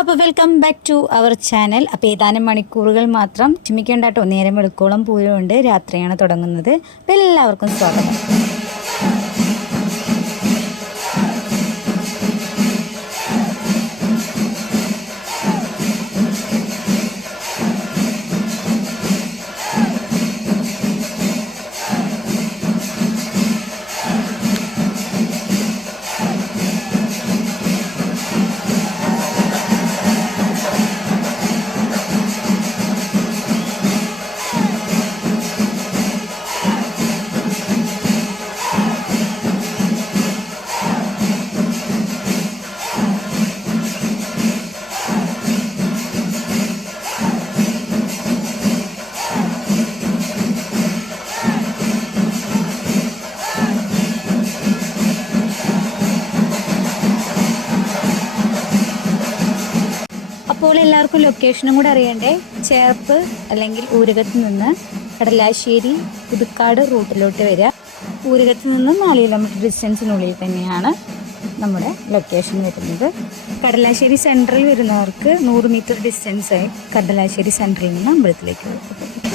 അപ്പോൾ welcome back to our channel. അപ്പോൾ ഏതാനും മണിക്കൂറുകൾ മാത്രം ക്ഷമിക്കേണ്ട കേട്ടോ, നേരം വെളുക്കോളം പൂരമുണ്ട്, രാത്രിയാണ് തുടങ്ങുന്നത്. അപ്പോൾ എല്ലാവർക്കും സ്വാഗതം. അപ്പോൾ എല്ലാവർക്കും ലൊക്കേഷനും കൂടെ അറിയണ്ടേ. ചേർപ്പ് അല്ലെങ്കിൽ ഊരകത്ത് നിന്ന് കടലാശ്ശേരി പുതുക്കാട് റൂട്ടിലോട്ട് വരിക. ഊരകത്ത് നിന്ന് 4 കിലോമീറ്റർ ഡിസ്റ്റൻസിനുള്ളിൽ തന്നെയാണ് നമ്മുടെ ലൊക്കേഷൻ വരുന്നത്. കടലാശ്ശേരി സെൻട്രൽ വരുന്നവർക്ക് 100 മീറ്റർ ഡിസ്റ്റൻസായി കടലാശ്ശേരി സെൻട്രലിൽ നിന്ന് അമ്പലത്തിലേക്ക് പോകും.